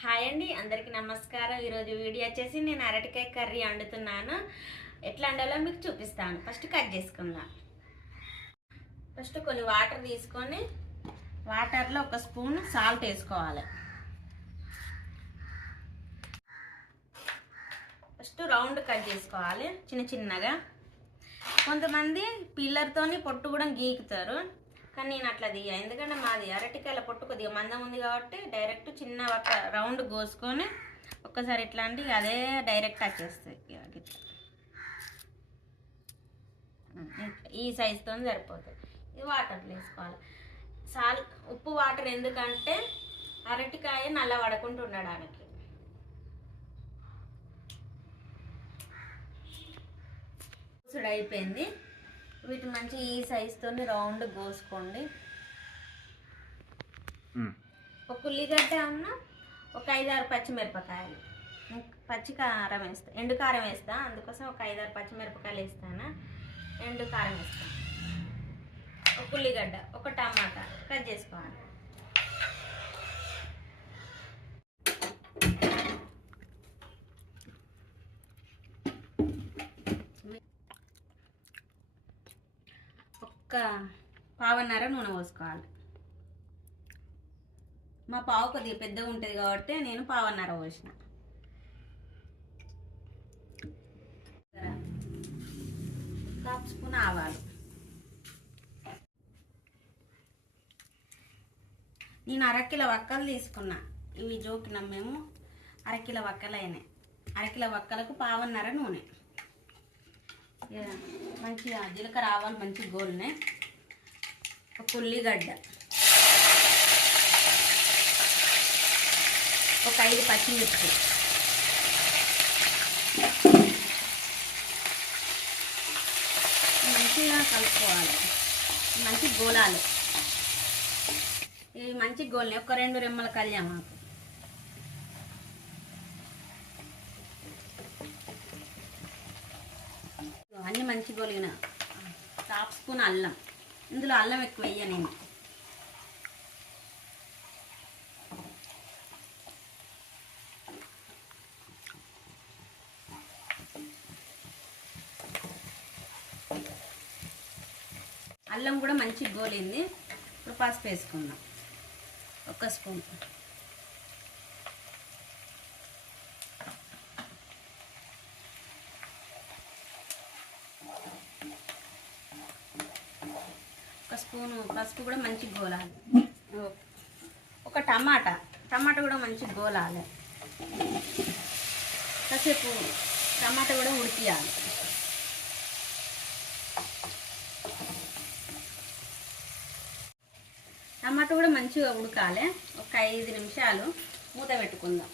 Hi అండి, అందరికీ నమస్కారం. ఈరోజు వీడియో వచ్చేసి నేను అరటికాయ కర్రీ వండుతున్నాను. ఎట్లా వండాలో మీకు చూపిస్తాను. ఫస్ట్ కట్ చేసుకుందాం. ఫస్ట్ కొన్ని వాటర్ తీసుకొని వాటర్లో ఒక స్పూన్ సాల్ట్ వేసుకోవాలి. ఫస్ట్ రౌండ్ కట్ చేసుకోవాలి చిన్న చిన్నగా. కొంతమంది పిల్లర్తోని పొట్టు కూడా గీకుతారు, కానీ నేను అట్లా తీయ. ఎందుకంటే మాది అరటికాయల పొట్టు కొద్దిగా మందం ఉంది కాబట్టి డైరెక్ట్ చిన్న ఒక రౌండ్ కోసుకొని ఒక్కసారి ఇట్లా అంటే అదే డైరెక్ట్ వచ్చేస్తుంది. ఈ సైజుతో సరిపోతుంది. ఇది వాటర్లో వేసుకోవాలి. ఉప్పు వాటర్ ఎందుకంటే అరటికాయ నల్ల పడకుండా ఉండడానికి. అయిపోయింది. వీటిని మంచి ఈ సైజుతో రౌండ్ కోసుకోండి. ఒక ఉల్లిగడ్డ ఉన్న ఒక 5-6 పచ్చిమిరపకాయలు, పచ్చి కారం వేస్తా, ఎండు కారం వేస్తా, అందుకోసం ఒక 5-6 పచ్చిమిరపకాయలు వేస్తాను. ఎండు కారం వేస్తాను. ఒక ఉల్లిగడ్డ, ఒక టమాటా కట్ చేసుకోవాలి. ఒక పావున్నర నూనె పోసుకోవాలి. మా పావు కొద్దిగా పెద్దగా ఉంటుంది కాబట్టి నేను పావున్నర పోసిన. హాఫ్ స్పూన్ ఆవాలు. నేను అరకిలో వక్కలు తీసుకున్నా. ఇవి జోకినాం మేము. అరకిలో వక్కలు అయినాయి. అరకిలో వక్కలకు పావున్నర నూనె. మంచిగా జీలకర్ర ఆవాలు మంచి గోల్నే. ఒక ఉల్లిగడ్డ, ఒక 5 పచ్చిమిర్చి, మంచిగా కలుపుకోవాలి. మంచి గోలాలు. ఇవి మంచి గోల్ని. ఒక 2 రెమ్మల కళ్యామాకు, అన్నీ మంచి గోలిన. హాఫ్ స్పూన్ అల్లం. ఇందులో అల్లం ఎక్కువ వేయ నేను. అల్లం కూడా మంచి గోలింది. ఇప్పుడు పసుపు వేసుకుందాం. ఒక స్పూన్. స్పూను పసుపు కూడా మంచి గోలాలి. ఒక టమాటా కూడా మంచి గోలాలి. కాసేపు టమాటా కూడా ఉడికియాలి. టమాటా కూడా మంచిగా ఉడకాలి. ఒక 5 నిమిషాలు మూత పెట్టుకుందాం.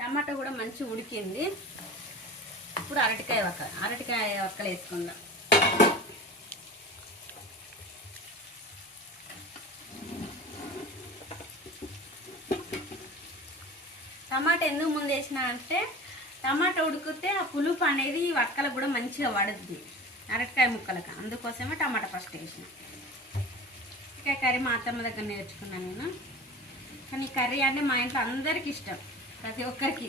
టమాటా కూడా మంచిగా ఉడికింది. ఇప్పుడు అరటికాయ వక్కలు వేసుకుందాం. టమాటా ఎందుకు ముందు వేసిన అంటే టమాటా ఉడికితే ఆ పులుపు అనేది వక్కలకు కూడా మంచిగా పడుద్ది అరటికాయ ముక్కలకు. అందుకోసమే టమాటా ఫస్ట్ వేసిన. ఇంకా కర్రీ మా అత్తమ్మ దగ్గర నేర్చుకున్నాను నేను. కానీ కర్రీ అంటే మా ఇంట్లో అందరికి ఇష్టం, ప్రతి ఒక్కరికి.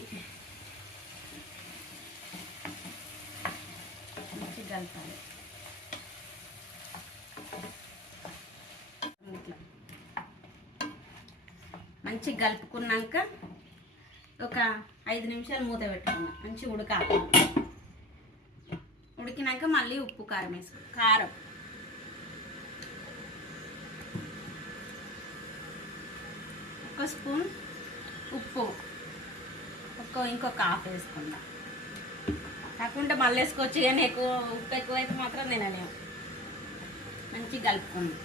మంచిగా కలపాలి. ఇట్లా మంచిగా కలుపుకున్నాక ఒక 5 నిమిషాలు మూత పెట్టుకున్నాం. మంచిగా ఉడకాలి. ఉడికినాక మళ్ళీ ఉప్పు కారం వేసుకో. కారం ఒక స్పూన్, ఉప్పు ఇంకొక హాఫ్ వేసుకుందాం. కాకుంటే మళ్ళీ వేసుకోవచ్చు, కానీ ఉప్పు ఎక్కువ అయితే మాత్రం తినలేము. మంచిగా కలుపుకుందాం.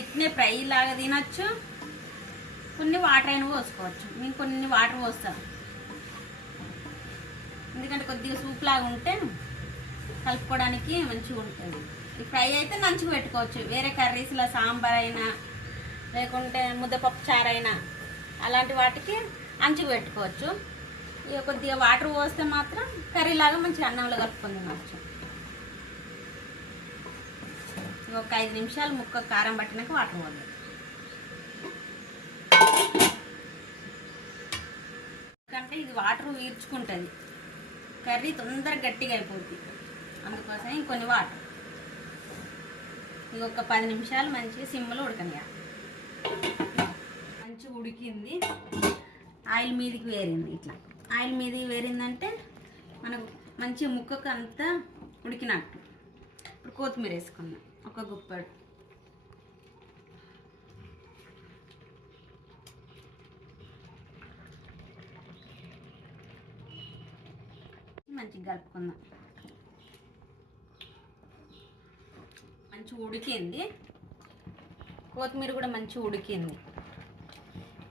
ఇట్నే ఫ్రై లాగా తినచ్చు. కొన్ని వాటర్ అయినా పోసుకోవచ్చు. మేము కొన్ని వాటర్ పోస్తాం, ఎందుకంటే కొద్దిగా సూప్ లాగా ఉంటే కలుపుకోవడానికి మంచిగా ఉంటుంది. ఈ ఫ్రై అయితే మంచిగా పెట్టుకోవచ్చు. వేరే కర్రీస్లో సాంబార్ అయినా లేకుంటే ముద్దపప్పు చారు అయినా అలాంటి వాటికి అంచుకు పెట్టుకోవచ్చు. ఇక కొద్దిగా వాటర్ పోస్తే మాత్రం కర్రీ లాగా మంచిగా అన్నంలో కలుపుకొని తినవచ్చు. ఒక 5 నిమిషాలు ముక్క కారం పట్టినాక వాటర్ పోద్దాం. ఎందుకంటే ఇది వాటర్ వీర్చుకుంటుంది, కర్రీ తొందరగా గట్టిగా అయిపోద్ది, అందుకోసం ఇంకొన్ని వాటర్. ఇది ఒక 10 నిమిషాలు మంచిగా సిమ్లో ఉడకనియా. మంచిగా ఉడికింది, ఆయిల్ మీదకి వేరింది. ఇట్లా ఆయిల్ మీదకి వేరిందంటే మనకు మంచి ముక్కకు అంతా ఉడికినట్టు. ఇప్పుడు కొత్తిమీర వేసుకుందాం, ఒక గుప్పెడు. మంచిగా కలుపుకుందాం. మంచిగా ఉడికింది, కొత్తిమీర కూడా మంచిగా ఉడికింది.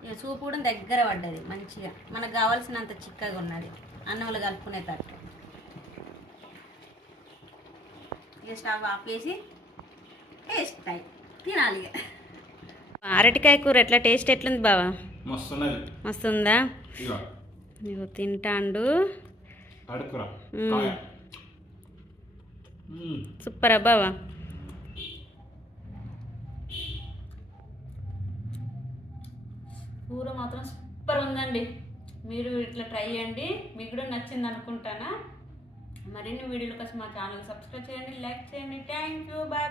ఇక సూప్ కూడా దగ్గర పడ్డది, మంచిగా మనకు కావాల్సినంత చిక్కగా ఉన్నది, అన్నంలో కలుపుకునేటట్టు. ఇక స్టవ్ ఆపేసి టేస్ట్ అయి తినాలి. అరటికాయ కూర ఎట్లా టేస్ట్ ఎట్లుంది బావా? మస్తుందా? ఇగో తింటాండు. సూపరా బావా? కూర మాత్రం సూపర్ ఉందండి. మీరు ఇట్లా ట్రై చేయండి, మీకు కూడా నచ్చింది అనుకుంటానా. మరిన్ని వీడియోల కోసం మా ఛానల్ సబ్స్క్రైబ్ చేయండి, లైక్ చేయండి. Thank you, bye.